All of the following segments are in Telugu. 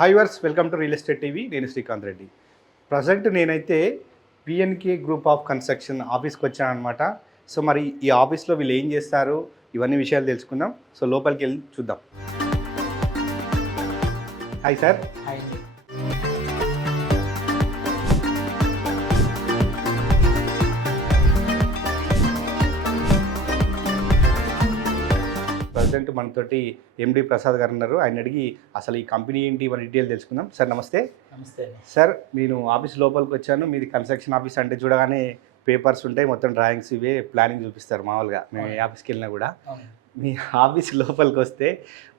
Hi viewers, welcome to real estate TV. నేను శ్రీకాంత్ రెడ్డి. ప్రజెంట్ నేనైతే పిఎన్కే గ్రూప్ ఆఫ్ కన్స్ట్రక్షన్ ఆఫీస్కి వచ్చాను అనమాట. సో మరి ఈ ఆఫీస్లో వీళ్ళు ఏం చేస్తారు, ఇవన్నీ విషయాలు తెలుసుకుందాం. సో లోపలికి వెళ్ళి చూద్దాం. Hi sir. హాయ్ అండి. ప్రజెంట్ మనతోటి ఎండి ప్రసాద్ గారు ఉన్నారు. ఆయన అడిగి అసలు ఈ కంపెనీ ఏంటి, ఇవన్నీ డీటెయిల్ తెలుసుకుందాం. సార్ నమస్తే. నమస్తే అండి. సార్ నేను ఆఫీస్ లోపలికి వచ్చాను. మీది కన్స్ట్రక్షన్ ఆఫీస్ అంటే చూడగానే పేపర్స్ ఉంటాయి, మొత్తం డ్రాయింగ్స్ ఇవే ప్లానింగ్ చూపిస్తారు మామూలుగా మేము ఏ ఆఫీస్కి వెళ్ళినా కూడా. మీ ఆఫీస్ లోపలికి వస్తే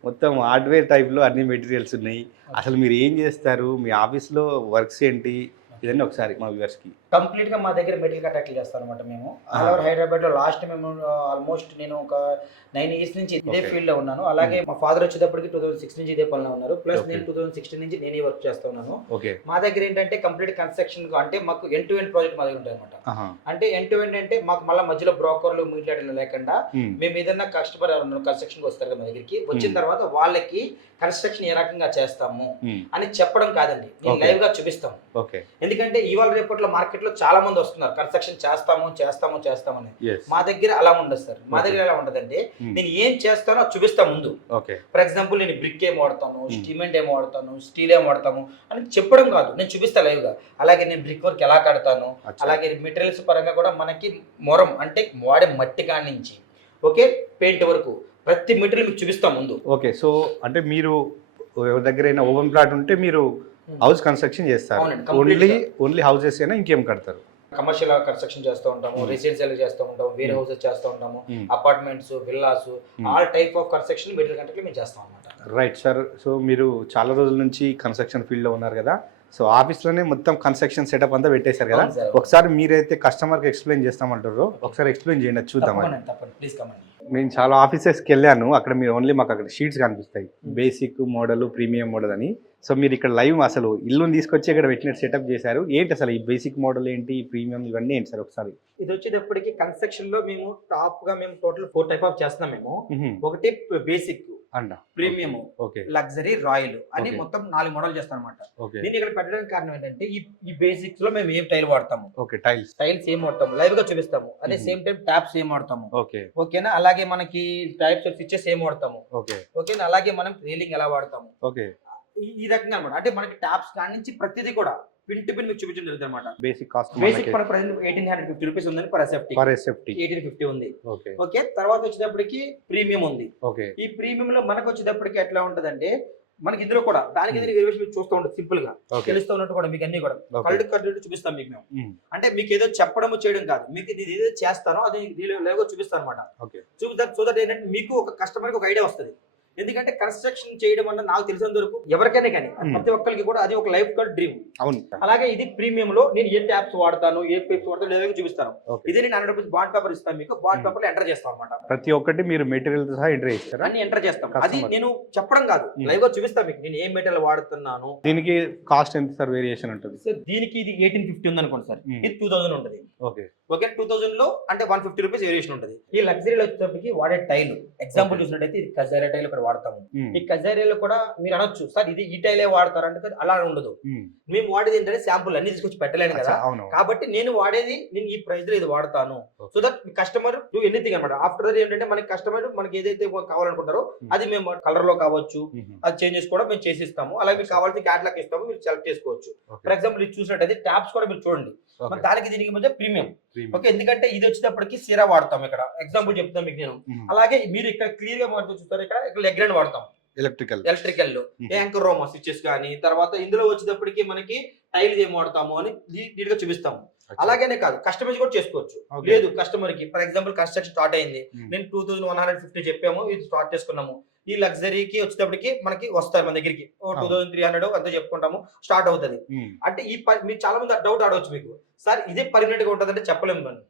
మొత్తం హార్డ్వేర్ టైప్లో అన్ని మెటీరియల్స్ ఉన్నాయి. అసలు మీరు ఏం చేస్తారు, మీ ఆఫీస్లో వర్క్స్ ఏంటి, ఇదన్నీ ఒకసారి మా వ్యూవర్స్కి. కంప్లీట్ గా మా దగ్గర మెటీరియల్ కాంట్రాక్ట్లు చేస్తాం అనమాట. మేము ఆల్ ఓవర్ హైదరాబాద్ లో లాస్ట్ మేము ఆల్మోస్ట్ నేను ఒక 9 years నుంచి ఇదే ఫీల్డ్ లో ఉన్నాను. అలాగే మా ఫాదర్ వచ్చేటప్పటికి 2006 నుంచి ఇదే పనిలో ఉన్నారు. ప్లస్ నేను 2016 నుంచి నేనే వర్క్ చేస్తా ఉన్నాను. మా దగ్గర ఏంటంటే కంప్లీట్ కన్స్ట్రక్షన్ అంటే మాకు ఎండ్ టు ఎండ్ ప్రాజెక్ట్ మా దగ్గర ఉంటుంది అనమాట. అంటే ఎండ్ టు ఎండ్ అంటే మాకు మళ్ళీ మధ్యలో బ్రోకర్లు మీట్లాడడం లేకుండా మేము ఏదైనా కస్టమర్ కన్స్ట్రక్షన్ వస్తారు కదా మా దగ్గరికి, వచ్చిన తర్వాత వాళ్ళకి కన్స్ట్రక్షన్ ఏ రకంగా చేస్తాము అని చెప్పడం కాదండి, నేను లైవ్ గా చూపిస్తాం. ఎందుకంటే ఇవాళ రేపట్లో మార్కెట్ లో చాలా మంది వస్తున్నారు కన్స్ట్రక్షన్ చేస్తామని. మా దగ్గర అలా ఉండదు సార్. మా దగ్గర ఎలా ఉండదంటే నేను ఏం చేస్తానో చూపిస్తా ముందు. ఫర్ ఎగ్జాంపుల్ నేను బ్రిక్ ఏం వాడతాను, సిమెంట్ ఏం వాడతాను, స్టీల్ ఏం వాడతాము అని చెప్పడం కాదు, నేను చూపిస్తా లైవ్ గా. అలాగే నేను బ్రిక్ వర్క్ ఎలా కడతాను, అలాగే మెటీరియల్స్ పరంగా కూడా మనకి మొరం అంటే వాడే మట్టి కాడి నుంచి పెయింట్ వరకు ప్రతి మెటీరియల్ మీకు చూపిస్తా ముందు. ఓకే, సో అంటే మీరు ఎవరి దగ్గర ఓపెన్ ప్లాట్ ఉంటే మీరు హౌస్ కన్స్ట్రక్షన్ చేస్తారు, ఓన్లీ హౌసెస్ అయినా ఇంకేం కడతారు? కమర్షియల్ కన్స్ట్రక్షన్ చేస్తూ ఉంటాము, రెసిడెన్షియల్ చేస్తూ ఉంటాము, వేరే హౌసెస్ చేస్తూ ఉంటాము, apartments, villas, all type of construction material కంటే మేము చేస్తాం అన్నమాట. Right sir. సో మీరు చాలా రోజుల నుంచి కన్స్ట్రక్షన్ ఫీల్డ్ లో ఉన్నారు కదా, సో ఆఫీస్లోనే మొత్తం కన్స్ట్రక్షన్ సెటప్ అంతా పెట్టేశారు కదా. ఒకసారి మీరైతే కస్టమర్కి ఎక్స్ప్లెయిన్ చేస్తామంటారు, ఒకసారి ఎక్స్ప్లెయిన్ చేయండి, చూద్దాం. నేను చాలా ఆఫీసెస్కి వెళ్ళాను, అక్కడ మీరు ఓన్లీ మాకు అక్కడ షీట్స్ కనిపిస్తాయి, బేసిక్ మోడల్, ప్రీమియం మోడల్ అని. సో మీరు ఇక్కడ లైవ్ అసలు ఇల్లుని తీసుకొచ్చి ఇక్కడ పెట్టినట్టు సెటప్ చేశారు. ఏంటి అసలు ఈ బేసిక్ మోడల్ ఏంటి, ప్రీమియం ఇవన్నీ ఏంటి సార్ ఒకసారి? ఇది వచ్చేటప్పటికి కన్స్ట్రక్షన్ లో మేము టాప్ గా మేము టోటల్ 4 టైప్ ఆఫ్ చేస్తున్నాం మేము. ఒకటి బేసిక్, ప్రీమియం, లగ్జరీ, రాయల్ అని మొత్తం 4 మోడల్ చేస్తాం అనమాట. నేను ఇక్కడ పెట్టడానికి కారణం ఏంటంటే ఈ బేసిక్స్ లో మేము ఏం టైల్ వాడతాము, టైల్స్ ఏం వాడతాము లైవ్ గా చూపిస్తాము. అదే సేమ్ టైం ట్యాప్స్ ఏం వాడతాము, ఓకేనా. అలాగే మనకి టైప్స్ ఆఫ్ స్విచెస్ ఏం వాడతాము, ఓకేనా. అలాగే మనం రైలింగ్ ఎలా వాడతాము, ఈ రకంగా అనమాట. అంటే మనకి ట్యాప్స్ కాడి నుంచి ప్రతిదీ కూడా పిన్ టు పిన్ మీకు చూపించడం జరుగుతుంది అనమాట. బేసిక్ మన ప్రైస్ 1850 రూపీస్ ఉందని పర్ ఎస్ఎఫ్టీ 1850 ఉంది. ఓకే, తర్వాత వచ్చేటప్పటికి ప్రీమియం ఉంది. ఈ ప్రీమియం లో మనకు వచ్చేటప్పటికి ఎట్లా ఉంటదంటే మనకి ఇందులో కూడా దానికి వేరియేషన్ చూస్తూ ఉంటుంది, సింపుల్ గా తెలుస్తూ ఉన్నట్టు కూడా మీకు అన్ని కూడా కళ్ళు చూపిస్తాం మీకు మేము. అంటే మీకు ఏదో చెప్పడము చేయడం కాదు, మీకు ఇది ఏదో చేస్తానో అది చూపిస్తాను అనమాట. చూపిస్తారు సో దట్ ఏంటంటే మీకు ఒక కస్టమర్ కి ఒక ఐడియా వస్తుంది. ఎందుకంటే కన్స్ట్రక్షన్ చేయడం వల్ల నాకు తెలిసినంత వరకు ఎవరికైనా కానీ ప్రతి ఒక్కరికి కూడా అది ఒక లైఫ్ టైం డ్రీమ్. అలాగే ఇది ప్రీమియం లో నేను ఏ ట్యాప్స్ వాడతాను, ఏ పేపర్స్ వాడతాను లేదా చూపిస్తాను. ఇదే నేను 100 రూపీస్ బాండ్ పేపర్ ఇస్తాను మీకు, బాండ్ పేపర్ లో ఎంటర్ చేస్తాం అనమాట. ప్రతి ఒక్కటి మీరు మెటీరియల్ సహా ఎంటర్ చేస్తారు, అన్ని ఎంటర్ చేస్తాం. అది నేను చెప్పడం కాదు, లైవ్ గా చూపిస్తాను మీకు నేను ఏ మెటీరియల్ వాడుతున్నాను. దీనికి కాస్ట్ ఎంత సార్ వేరియేషన్ ఉంటుంది? సార్ దీనికి ఇది 1850 ఉంది అనుకోండి సార్, ఇది 2000 ఉంటుంది. ఓకే 2000 లో అంటే 150 రూపీస్ వేరియేషన్ ఉంటుంది. ఈ లగ్జరీలో వచ్చేటప్పటికి వాడే టైల్ ఎగ్జాంపుల్ చూసినట్టయితే ఇది కజారియా టైల్ ఇక్కడ వాడతాము. ఈ కజారియాలో కూడా మీరు అనొచ్చు సార్ ఇది ఈ టైలే వాడతారంటే అలా ఉండదు. మేము వాడేది ఏంటంటే శాంపుల్ అన్ని తీసుకొచ్చి పెట్టలేను కదా, కాబట్టి నేను వాడేది నేను ఈ ప్రైస్ లో ఇది వాడతాను. So that customer do anything అనమాట. ఆఫ్టర్ దట్ ఏంటంటే మనకి కస్టమర్ మనకి ఏదైతే కావాలనుకుంటారో అది మేము కలర్ లో కావచ్చు, అది చేంజెస్ కూడా మేము చేసిస్తాము. అలాగే మీకు కావాల్సిన క్యాటలాగ్ ఇస్తాము, మీరు సెలెక్ట్ చేసుకోవచ్చు. ఫర్ ఎగ్జాంపుల్ ఇది చూసినట్టయితే ట్యాప్స్ కూడా మీరు చూడండి, దానికి దీనికి మధ్య ప్రీమియం. ఓకే, ఎందుకంటే ఇది వచ్చేటప్పటికి సిరా వాడతాం ఇక్కడ, ఎగ్జాంపుల్ చెప్తాను మీకు నేను. అలాగే మీరు ఇక్కడ క్లియర్ గా చూస్తారు, ఇక్కడ లెగ్ గ్రైండ్ వాడతాం ఎలక్ట్రికల్ లో యాంకర్ రోమా స్విచెస్ కానీ. తర్వాత ఇందులో వచ్చేటప్పటికి మనకి టైల్ ఏం వాడతాము అని నీట్ గా చూపిస్తాము. అలాగనే కాదు కస్టమైజ్ కూడా చేసుకోవచ్చు. లేదు కస్టమర్ కి ఫర్ ఎగ్జాంపుల్ కన్స్ట్రక్షన్ స్టార్ట్ అయింది, నేను 2150 చెప్పాము, ఇది స్టార్ట్ చేసుకున్నాము. ఈ లగ్జరీకి వచ్చేటప్పటికి మనకి వస్తారు మన దగ్గరికి 2300 అంతా చెప్పుకుంటాము, స్టార్ట్ అవుతుంది. అంటే ఈ మీరు చాలా మంది డౌట్ ఆడవచ్చు మీకు, సార్ ఇదే పర్మనెంట్ గా ఉంటుంది అంటే చెప్పలేము మనం.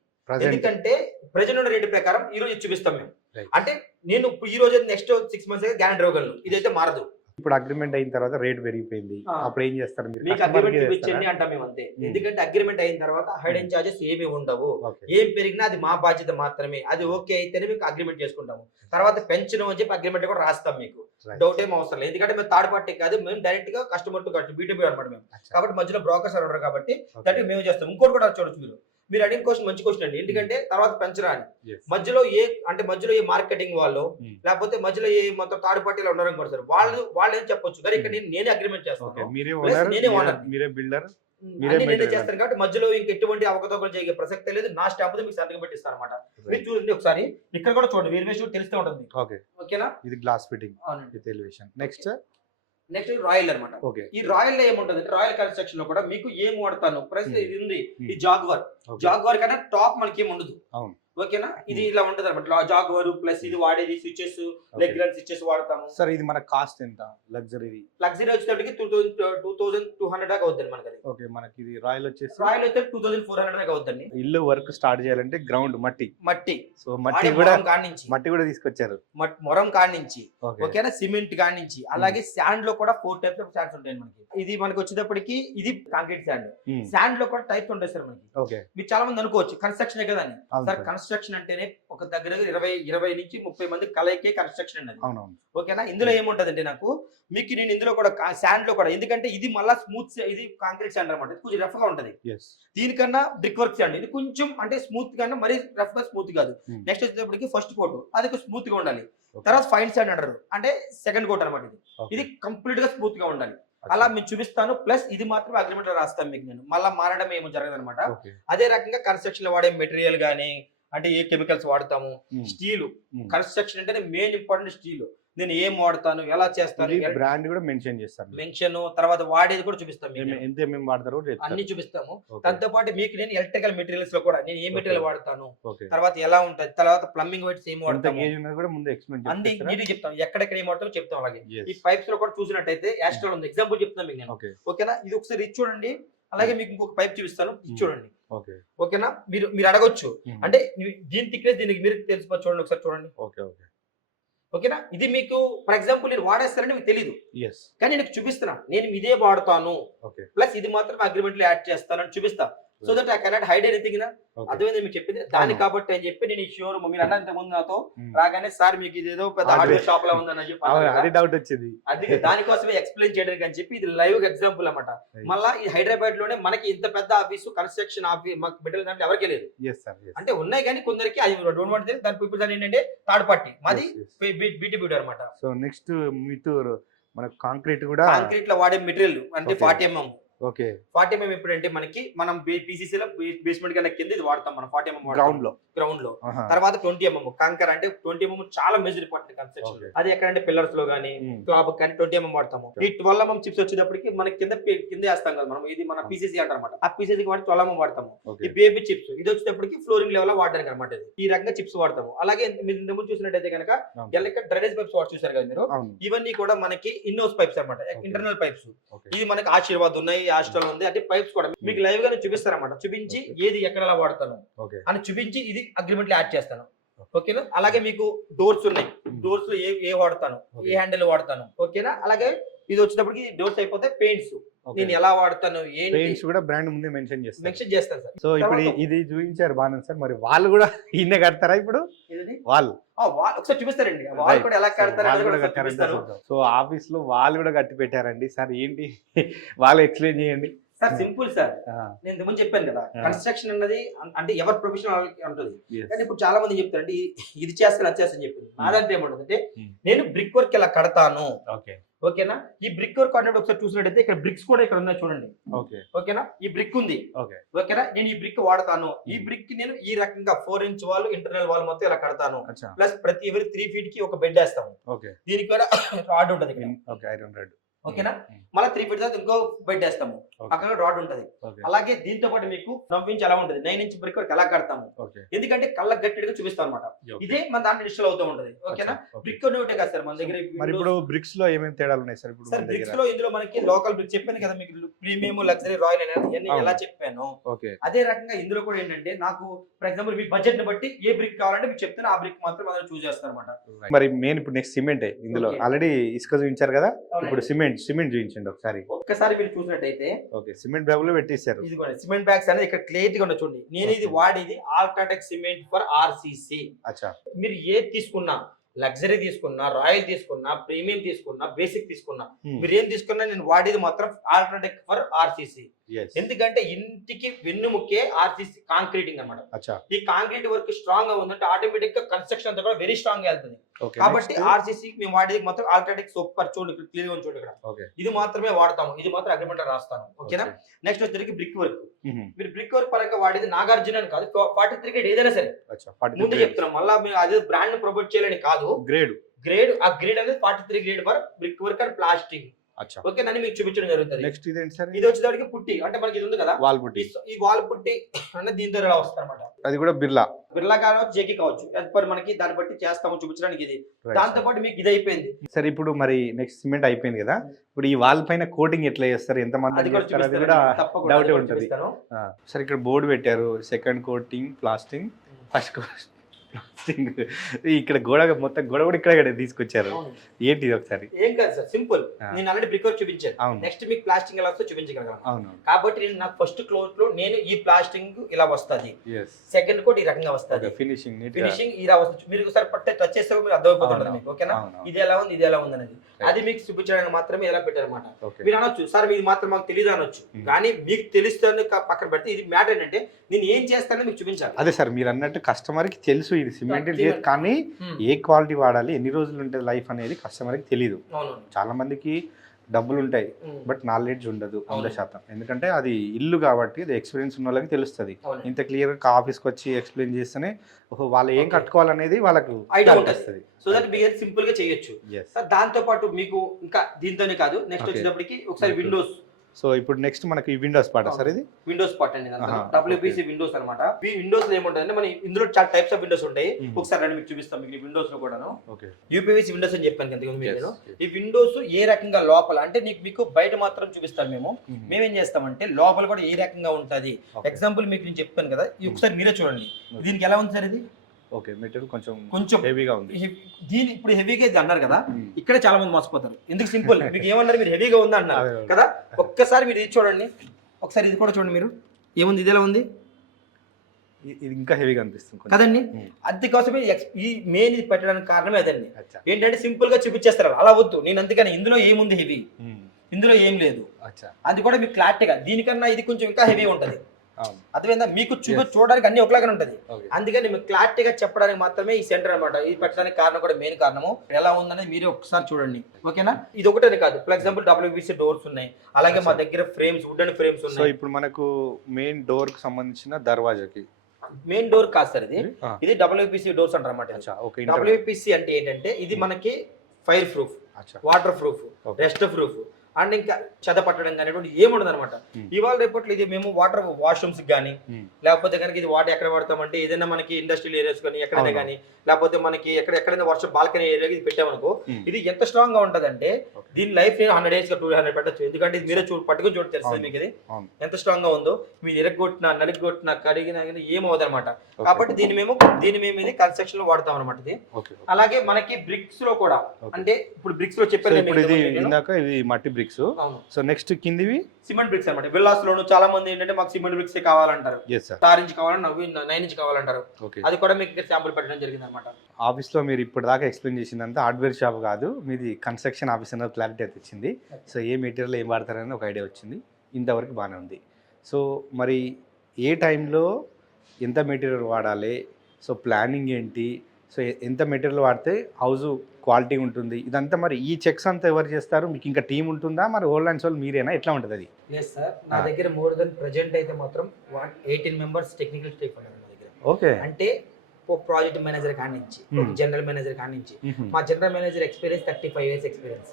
ఎందుకంటే ప్రజెంట్ ఉన్న రేటు ప్రకారం ఈ రోజు చూపిస్తాం మేము. అంటే నేను ఈ రోజు నెక్స్ట్ 6 months గ్యారెంటీ ఇవ్వగలను, ఇదైతే మారదు. ఇప్పుడు అగ్రిమెంట్ అయిన తర్వాత రేట్ పెరిగిపోయింది, అప్పుడు ఏం చేస్తారు మీరు? మీకు అగ్రిమెంట్ చూపించండి అంటాం మేము అంతే. ఎందుకంటే అగ్రిమెంట్ అయిన తర్వాత హైడెన్ చార్జెస్ ఏమి ఉండవు, ఏం పెరిగినా అది మా బాధ్యత మాత్రమే. అది ఓకే అయితేనే మీకు అగ్రిమెంట్ చేసుకుంటాము. తర్వాత పెన్షన్ అని చెప్పి అగ్రిమెంట్ కూడా రాస్తాం. మీకు డౌట్ ఏం అవసరం లేదు, ఎందుకంటే మేము థర్డ్ పార్టీ కాదు, మేము డైరెక్ట్ గా కస్టమర్ టు కస్టమర్ B2B అనమాట మేము. కాబట్టి మధ్యలో బ్రోకర్స్ ఉండరు కాబట్టి దట్ మేము చేస్తాం. ఇంకోటి కూడా చూడొచ్చు, మీరు అడిగిన క్వశ్చన్ మంచి క్వశ్చన్ అండి. ఎందుకంటే తర్వాత పెంచరా అని మధ్యలో ఏ మార్కెటింగ్ వాళ్ళు లేకపోతే మధ్యలో ఏ మొత్తం థర్డ్ పార్టీలో ఉన్నారని కూడా సార్ వాళ్ళు ఏం చెప్పొచ్చు, కానీ ఇక్కడ నేనే అగ్రిమెంట్ చేస్తాను, నేనే ఓనర్, నేనే చేస్తాను. కాబట్టి మధ్యలో ఇంక ఎటువంటి అవకతవకలు చేయ ప్రసక్తే లేదు. నా స్టాంప్ మీకు సంతకం పెట్టిస్తాను అనమాట. మీరు చూడండి ఒకసారి, ఇక్కడ కూడా చూడండి, వేరియేషన్ తెలిస్తే ఉంటుంది. ఓకేనా, ఇది glass fitting with elevation. Next royal అనమాట. ఈ రాయల్ లో ఏముంటుంది అంటే, రాయల్ కన్స్ట్రక్షన్ లో కూడా మీకు ఏం వాడతాను ప్రస్తుతం ఇది ఉంది. ఈ జాగ్వార్ కన్నా టాప్ మనకి ఏమి ఉండదు. ఓకేనా, ఇది ఇలా ఉంటది అనమాట. జాగ్వార్ ప్లస్ ఇది వాడేది స్విచెస్, లెగ్ రన్ స్విచెస్ వాడతాము. సార్ ఇది మన కాస్ట్ ఎంత? లగ్జరీ వచ్చేటప్పటికి 2200 దాకా అవుతుంది మనకి. ఓకే, మనకి ఇది రాయల్ వచ్చే 2400 దాకా అవుతుంది. ఇల్లు వర్క్ స్టార్ట్ చేయాలంటే గ్రౌండ్ మట్టి. సో మట్టి కూడా తీసుకొచ్చారు, మొరం కాడి నుంచి. ఓకేనా, సిమెంట్ కాడి నుంచి. అలాగే శాండ్ లో కూడా 4 టైప్స్ ఆఫ్ శాండ్స్ ఉంటాయి మనకి. ఇది మనకి వచ్చేటప్పటికి ఇది కాంక్రీట్ శాండ్. శాండ్ లో కూడా టైప్స్ ఉంటాయి సార్ మనకి. మీరు చాలా మంది అనుకోవచ్చు కన్స్ట్రక్షన్ కదా అని. సార్ కన్స్ట్రక్షన్ అంటేనే ఒక దగ్గర 20 నుంచి 30 మంది కలయికే కన్స్ట్రక్షన్ అన్నది. ఓకేనా, ఇందులో ఏముంటదంటే నాకు మీకు నేను ఇందులో కూడా శాండ్ లో కూడా, ఎందుకంటే ఇది మళ్ళీ స్మూత్, ఇది కాంక్రీట్ శాండ్ అనమాట. ఇది కొంచెం రఫ్ గా ఉంటది. దీనికన్నా బ్రిక్ వర్క్ శాండ్ ఇది కొంచెం అంటే స్మూత్ గా, మరీ రఫ్ గా స్మూత్ కాదు. నెక్స్ట్ వచ్చేటప్పటికి ఫస్ట్ కోట్ అది స్మూత్ గా ఉండాలి. తర్వాత ఫైన్ శాండ్ అంటారు, అంటే సెకండ్ కోట్ అనమాట. ఇది కంప్లీట్ గా స్మూత్ గా ఉండాలి. అలా మీకు చూపిస్తాను. ప్లస్ ఇది మాత్రం అగ్రిమెంట్ లో రాస్తాను మీకు. నేను మళ్ళీ మారడం ఏమో జరగదు అనమాట. అదే రకంగా కన్స్ట్రక్షన్ లో వాడే మెటీరియల్ గానీ, అంటే ఏ కెమికల్స్ వాడతాము, స్టీల్ కన్స్ట్రక్షన్ అంటేనే మెయిన్ ఇంపార్టెంట్ స్టీల్. నేను ఏం వాడతాను, ఎలా చేస్తాను, బ్రాండ్ కూడా మెన్షన్ చేస్తాను. తర్వాత వాడేది కూడా చూపిస్తాం, అన్ని చూపిస్తాము. దాంతో పాటు మీకు నేను ఎలక్ట్రికల్ మెటీరియల్స్ లో కూడా నేను ఏ మెటీరియల్ వాడతాను, తర్వాత ఎలా ఉంటుంది, తర్వాత ప్లంబింగ్ వైట్స్ ఏం వాడతాము అన్ని నీట్ చెప్తాం. ఎక్కడెక్కడ ఏం వాడతామో చెప్తాం. అలాగే ఈ పైప్స్ లో కూడా చూసినట్టయితే యాస్ట్రాల్ ఉంది, ఎగ్జాంపుల్ చెప్తాను మీకు నేను. ఓకేనా, ఇది ఒకసారి ఇది చూడండి. అలాగే మీకు ఇంకొక పైప్ చూపిస్తాను, ఇది చూడండి. ఓకేనా, మీరు అడగొచ్చు అంటే దీని థిక్నెస్ దీనికి మీరు తెలుసుకోవచ్చు. చూడండి ఒకసారి చూడండి. ఓకేనా, ఇది మీకు ఫర్ ఎగ్జాంపుల్ నేను వాడేస్తానని మీకు తెలియదు, కానీ నేను చూపిస్తున్నా, నేను ఇదే వాడతాను ప్లస్ ఇది మాత్రం అగ్రిమెంట్ లో యాడ్ చేస్తానని చూపిస్తా. So that I cannot hide anything. అర్థమైంది మీకు చెప్పింది దాని కాబట్టి అని చెప్పి నేను షూర్ మీరు అన్న ఇంత ముందు నాతో రాగానే సార్ మీకు ఇది ఏదో పెద్ద హార్డ్వేర్ షాప్ లా ఉందని చెప్పి డౌట్ వచ్చింది. అది దానికోసమే ఎక్స్ప్లెయిన్ చేయడానికి అని చెప్పి ఇది లైవ్ ఎగ్జాంపుల్ అన్నమాట. మళ్ళీ ఈ హైదరాబాద్ లోనే మనకి ఇంత పెద్ద ఆఫీసు కన్స్ట్రక్షన్ ఆఫీస్ మాకు బిడ్డలు దాంట్లో ఎవరికి లేదు. అంటే ఉన్నాయి కానీ కొందరికి అది డోంట్ వాంట్ దాని పీపుల్ దాని ఏంటంటే థర్డ్ పార్టీ, మాది B2B అనమాట. సో నెక్స్ట్ మీతో మన కాంక్రీట్ లో వాడే మెటీరియల్ అంటే 40 mm. 40 mm ఎప్పుడంటే మనకి మనం PCC లో బేస్మెంట్ కన్నా కింద ఇది వాడతాం మనం 40 mm గ్రౌండ్ లో. తర్వాత 20 mm కాంకర్ అంటే 20 mm చాలా మేజర్ ఇంపార్టెంట్ కన్స్ట్రక్షన్. అది ఎక్కడంటే పిల్లర్స్ లో గానీ స్లాబ్ కానీ 20 mm వాడతాము. ఈ 12 mm చిప్స్ వచ్చేటప్పటికి మనకి కింద వేస్తాం కదా మనం, ఇది మన PCC అంటారన్నమాట. ఆ PCC కి 12 mm వాడతాము. ఈ బేబీ చిప్స్ ఇది వచ్చేటప్పటికి ఫ్లోరింగ్ లెవెల్ వాడడానికి అనమాట. ఈ రకంగా చిప్స్ వాడతాము. అలాగే మీరు ఇంత ముందు చూసినట్టయితే కనుక డ్రైనేజ్ పైప్స్ వాడు చూసారు కదా మీరు, ఇవన్నీ కూడా మనకి ఇన్నోస్ పైప్స్ అనమాట, ఇంటర్నల్ పైప్స్. ఇది మనకి ఆశీర్వాద్ ఉన్నాయి, హాస్టల్ ఉంది, అంటే పైప్స్ కూడా మీకు లైవ్ గా చూపిస్తారన్నమాట. చూపించి ఏది ఎక్కడ వాడతాను అని చూపించి ఇది అగ్రిమెంట్ లో యాడ్ చేస్తాను. ఓకేనా, అలాగే మీకు డోర్స్ ఉన్నాయి, డోర్స్ లో ఏ వాడతాను, ఏ హ్యాండిల్ వాడతాను. ఓకేనా, అలాగే ఇది వచ్చేటప్పటికి డోర్స్ అయిపోతే పెయింట్స్ నేను ఎలా వాడతాను, పెయింట్స్ కూడా బ్రాండ్ ముందే మెన్షన్ చేస్తాను సార్. సో ఇప్పుడు ఇది చూపించారు బాగా సార్, మరి వాళ్ళు కూడా ఇన్నే కడతారా ఇప్పుడు? వాళ్ళు ఒకసారి చూపిస్తారండి, వాళ్ళు కూడా ఎలా కడతారు. సో ఆఫీస్ లో వాళ్ళు కూడా కట్టి పెట్టారండి సార్. ఏంటి వాళ్ళు ఎక్స్ప్లెయిన్ చేయండి సార్. సింపుల్ సార్, నేను ఇంతకుముందు చెప్పాను కదా కన్స్ట్రక్షన్ అన్నది అంటే ఎవరి ప్రొఫెషనల్ ఉంటుంది. కానీ ఇప్పుడు చాలా మంది చెప్తారంటే ఇది చేస్తాను అది చేస్తాను చెప్పి. నాదంటే ఏమంటుంది అంటే నేను బ్రిక్ వర్క్ ఇలా కడతాను. ఓకేనా, ఈ బ్రిక్ వర్క్ అంటే ఒకసారి చూసినట్టయితే ఇక్కడ బ్రిక్స్ కూడా ఇక్కడ ఉన్నాయి చూడండి. ఓకేనా, ఈ బ్రిక్ ఉంది. ఓకేనా, నేను ఈ బ్రిక్ వాడతాను. ఈ బ్రిక్ నేను ఈ రకంగా 4 inch వాల్ ఇంటర్నల్ వాల్ మొత్తం ఇలా కడతాను. ప్లస్ ప్రతి ఎవరి 3 feet కి ఒక బెడ్ వేస్తాము. దీనికి కూడా రాడ్ ఉంటుంది. ఓకేనా. మళ్ళీ 3 ఫీట్ తర్వాత ఇంకో బెడ్ వేస్తాము, అక్కడ రాడ్ ఉంటది. అలాగే దీంతో పాటు మీకు 9 ఇంచ్ ఎలా ఉంటుంది, 9 ఇంచ్ బ్రిక్ వర్క్ ఎలా కడతాము, ఎందుకంటే కళ్ళకి గట్టిగా చూపిస్తాం అనమాట. ఇదే మన దాంట్లో డిజిటల్ అవుతూ ఉంటది. ఓకేనా. బ్రిక్ ఒకటే కాదు సార్ మన దగ్గర. ఇప్పుడు బ్రిక్స్ లో ఏమేమి తేడాలు ఉన్నాయి సార్? ఇప్పుడు బ్రిక్స్ లో ఇందులో మనకి లోకల్ బ్రిక్ చెప్పాను కదా మీకు, ప్రీమియం, లగ్జరీ, రాయల్ అనేది ఎలా చెప్పాను, అదే రకంగా ఇందులో కూడా ఏంటంటే నాకు ఫర్ ఎగ్జాంపుల్ మీ బడ్జెట్ ని బట్టి ఏ బ్రిక్ కావాలంటే మీకు చెప్తాను, ఆ బ్రిక్ మాత్రం మనం చూస్ చేస్తాను అనమాట. మరి మెయిన్ ఇప్పుడు నెక్స్ట్ సిమెంట్, ఇందులో ఆల్రెడీ ఇసుక చూపించారు కదా, ఇప్పుడు సిమెంట్ చూపించండి ఒకసారి. ఒక్కసారి మీరు చూసినట్టయితే సిమెంట్ బ్యాగ్ లో పెట్టేశారు. ఇది సిమెంట్ బ్యాగ్స్ అనేది ఇక్కడ క్లియర్ గా ఉన్న చూడండి. నేను ఇది వాడేది అల్ట్రాటెక్ సిమెంట్ ఫర్ ఆర్సీసీ. మీరు ఏది తీసుకున్నా, లగ్జరీ తీసుకున్నా, రాయల్ తీసుకున్నా, ప్రీమియం తీసుకున్నా, బేసిక్ తీసుకున్నా, మీరు ఏం తీసుకున్నా నేను వాడేది మాత్రం అల్ట్రాటెక్ ఫర్ ఆర్సీసీ. ఎందుకంటే ఇంటికి వెన్నుముకే ఆర్సీసీ కాంక్రీటింగ్ అన్నమాట. ఈ కాంక్రీట్ వర్క్ స్ట్రాంగ్ గా ఉందంటే ఆటోమేటిక్ గా కన్స్ట్రక్షన్ అంతా కూడా వెరీ స్ట్రాంగ్ గా వెళ్తుంది. కాబట్టి ఆర్సీసీ మేము వాడేది మాత్రం అల్ట్రాటెక్ సూపర్. చూడండి క్లియర్ గా చూడండి ఇక్కడ, ఇది మాత్రమే వాడతాము, ఇది మాత్రం అగ్రిమెంట్ రాస్తాను. ఓకేనా. నెక్స్ట్ వచ్చేసరికి బ్రిక్ వర్క్. మీరు బ్రిక్ వర్క్ పరంగా వాడేది నాగార్జున అని కాదు, 43 గ్రేడ్ ఏదైనా సరే ముందు చెప్తున్నాం. మళ్ళీ మీరు అదే బ్రాండ్ ప్రొవైడ్ చేయాలని కాదు, గ్రేడ్ ఆ గ్రేడ్ అనేది 43 grade for brick work and plastering. Okay, నన్ను మీకు చూపించడం జరుగుతుంది. నెక్స్ట్ ఇది వచ్చేసరికి పుట్టి, అంటే మనకి ఇది ఉంది కదా వాల్ పుట్టి, ఈ వాల్ పుట్టి అంటే దీంతో ఎలా వస్తుంది అనమాట. అది కూడా బిర్లా కావచ్చు, జేకి కావచ్చు, మనకి దాన్ని బట్టి చేస్తాము చూపించడానికి. ఇది దాంతో పాటు మీకు ఇది అయిపోయింది. సరే, ఇప్పుడు మరి నెక్స్ట్ సిమెంట్ అయిపోయింది కదా, ఇప్పుడు ఈ వాల్ పైన కోటింగ్ ఎట్లా చేస్తారు, ఎంత మంది అది కూడా డౌట్ ఉంటుంది. సరే, ఇక్కడ బోర్డు పెట్టారు, second coating plastering, first coating. ఇక్కడ గోడ మొత్తం గోడ కూడా ఇక్కడ తీసుకొచ్చారు, ఏంటి ఒకసారి? ఏం కాదు సార్, సింపుల్. నేను ఆల్రెడీ బ్రిక్ వర్క్ చూపించాను, నెక్స్ట్ మీకు ప్లాస్టింగ్ ఎలా వస్తుందో చూపించగలను. కాబట్టి నేను నాకు ఫస్ట్ క్లోజ్ లో నేను ఈ ప్లాస్టింగ్ ఇలా వస్తుంది, సెకండ్ కోట్ ఈ రకంగా వస్తుంది, ఫినిషింగ్ ఇలా వస్తుంది. మీరు ఒకసారి పట్టే టచ్ చేస్తే మీరు అర్థమైపోతుంది మీకు. ఓకేనా. ఇది ఎలా ఉంది, ఇది ఎలా ఉంది అనేది అది మీకు చూపించడానికి మాత్రమే ఎలా పెట్టారనమాట. మీరు అనొచ్చు సార్ ఇది మాత్రం మాకు తెలియదు అనొచ్చు, కానీ మీకు తెలుస్తుంది పక్కన పెడితే ఇది మ్యాటర్ ఏంటంటే నేను ఏం చేస్తానో మీకు చూపించాలి. అదే సార్, మీరు అన్నట్టు కస్టమర్ కి తెలుసు ఇది సిమెంట్, కానీ ఏ క్వాలిటీ వాడాలి, ఎన్ని రోజులు ఉంటుంది లైఫ్ అనేది కస్టమర్ కి తెలియదు. చాలా మందికి డబ్బులు ఉంటాయి బట్ నాలెడ్జ్ ఉండదు 100%. ఎందుకంటే అది ఇల్లు కాబట్టి అది ఎక్స్పీరియన్స్ ఉన్న వాళ్ళకి తెలుస్తుంది. ఇంత క్లియర్ గా ఆఫీస్కి వచ్చి ఎక్స్ప్లెయిన్ చేస్తేనే వాళ్ళు ఏం కట్టుకోవాలనేది వాళ్ళకు వస్తుంది. సో దట్ మీరు సింపుల్ గా చేయొచ్చు. దాంతో పాటు మీకు ఇంకా దీంతోనే కాదు, నెక్స్ట్ వచ్చేటప్పటికి ఒకసారి విండోస్. సో ఇప్పుడు నెక్స్ట్ మనకి విండోస్ పార్ట్ సార్, ఇది విండోస్ పార్ట్ అండి, WPC విండోస్ అనమాట. ఈ విండోస్ లో ఏముంటుందంటే మన ఇందులో చాలా టైప్స్ ఆఫ్ విండోస్ ఉంటాయి. ఒకసారి రండి మీకు చూపిస్తాం. మీకు విండోస్ లో కూడాను UPVC విండోస్ అని చెప్పాను కదా నేను. ఈ విండోస్ ఏ రకంగా లోపల అంటే మీకు బయట మాత్రం చూపిస్తాం మేమేం చేస్తామంటే లోపల కూడా ఏ రకంగా ఉంటది. ఎగ్జాంపుల్ మీకు నేను చెప్పాను కదా, ఒకసారి మీరే చూడండి దీనికి ఎలా ఉంది సార్. ఇది ఓకే, మెటీరియల్ కొంచెం హెవీగా ఉంది. దీని ఇప్పుడు హెవీగా ఇది అన్నారు కదా, ఇక్కడ చాలా మంది మోసపోతారు. ఎందుకు సింపుల్, మీకు ఏమన్నారు, మీరు హెవీగా ఉంది అన్నారు కదా. ఒక్కసారి మీరు ఇది చూడండి, ఒకసారి ఇది కూడా చూడండి. మీరు ఏముంది, ఇది ఎలా ఉంది, ఇది ఇంకా హెవీగా అనిపిస్తుంది కదండి. అందుకోసమే ఈ మెయిన్ ఇది పెట్టడానికి కారణమే అదండి. ఏంటంటే సింపుల్ గా చూపించేస్తారు, అలా వద్దు. నేను అందుకని ఇందులో ఏముంది హెవీ, ఇందులో ఏం లేదు, అది కూడా మీకు క్లారిటీగా. దీనికన్నా ఇది కొంచెం ఇంకా హెవీ ఉంటది, అర్థమైందా మీకు. చూడడానికి అన్ని ఒకలాగానే ఉంటది. అందుకని మీకు క్లారిటీగా చెప్పడానికి మాత్రమే ఈ సెంటర్ అనమాట. ఇది పెట్టడానికి కారణం కూడా మెయిన్ కారణము ఎలా ఉందనేది మీరు ఒకసారి చూడండి. ఓకేనా. ఇది ఒకటే కాదు, ఫర్ ఎగ్జాంపుల్ WPC డోర్స్ ఉన్నాయి, అలాగే మా దగ్గర ఫ్రేమ్స్, వుడెన్ ఫ్రేమ్స్ ఉన్నాయి. సో ఇప్పుడు మనకు మెయిన్ డోర్ కి సంబంధించిన దర్వాజాకి మెయిన్ డోర్ కాదు సార్, ఇది WPC డోర్స్ అంటారు అనమాట. WPC అంటే ఏంటంటే ఇది మనకి fire proof, water proof, rest proof and ఇంకా చెద పట్టడం కానీ ఏముండదు అనమాట. ఇవాళ రేపట్లో ఇది మేము వాటర్ వాష్రూమ్స్ కానీ లేకపోతే కనుక ఇది వాటర్ ఎక్కడ వాడతామంటే ఏదైనా మనకి ఇండస్ట్రియల్ ఏరియాస్ కానీ ఎక్కడైనా కానీ లేకపోతే మనకి ఎక్కడైనా వర్షం బాల్కనీ ఏరియా ఇది పెట్టామనుకో, ఇది ఎంత స్ట్రాంగ్ గా ఉంటది అంటే దీని లైఫ్ 100 days 200 పెట్టచ్చు. ఎందుకంటే ఇది మీరే పట్టుకుని చూడ తెలుస్తుంది మీకు ఇది ఎంత స్ట్రాంగ్ గా ఉందో. మీరు ఇరగొట్టినా నలిగొట్టినా కడిగినా ఏమవుతుంది అనమాట. కాబట్టి దీన్ని మేము ఇది కన్స్ట్రక్షన్ లో వాడతాం అనమాట. ఇది అలాగే మనకి బ్రిక్స్ లో కూడా, అంటే ఇప్పుడు బ్రిక్స్ లో చెప్పారు మట్టి బ్రిక్స్. సో నెక్స్ట్ కిందివి సిమెంట్ బ్రిక్స్ అనమాట. విల్లాస్ లోను చాలా మంది ఏంటంటే మాకు సిమెంట్ బ్రిక్స్ కావాలంటారు, 4 ఇంచ్ కావాలన్నా 9 ఇంచ్ కావాలంటారు. అది కూడా మీకు శాంపుల్ పెట్టడం జరిగింది అనమాట. ఆఫీస్ లో మీరు ఇప్పటిదాకా ఎక్స్ప్లెయిన్ చేసిందంతా హార్డ్వేర్ షాప్ కాదు, మీది కన్స్ట్రక్షన్ ఆఫీస్ అన్న క్లారిటీ అయితే ఇచ్చింది. సో ఏ మెటీరియల్ ఏం వాడతారని ఒక ఐడియా వచ్చింది. ఇంతవరకు బాగానే ఉంది. సో మరి ఏ టైంలో ఎంత మెటీరియల్ వాడాలి, సో ప్లానింగ్ ఏంటి, సో ఎంత మెటీరియల్ వాడితే హౌస్ క్వాలిటీ ఉంటుంది, ఇదంతా మరి ఈ చెక్స్ అంతా ఎవరు చేస్తారు? మీకు ఇంకా టీం ఉంటుందా, మరి హోల్ అండ్ సోల్ మీరేనా, ఎట్లా ఉంటుంది అది? లేదు సార్, నా దగ్గర మోర్ దెన్ ప్రెజెంట్ అయితే మాత్రం 18 మెంబర్స్ టెక్నికల్ స్టాఫ్ ఉన్నారు నా దగ్గర. ఓకే, అంటే ప్రాజెక్ట్ మేనేజర్ కాడి నుంచి జనరల్ మేనేజర్ కాడి నుంచి మా general manager experience 35 years experience.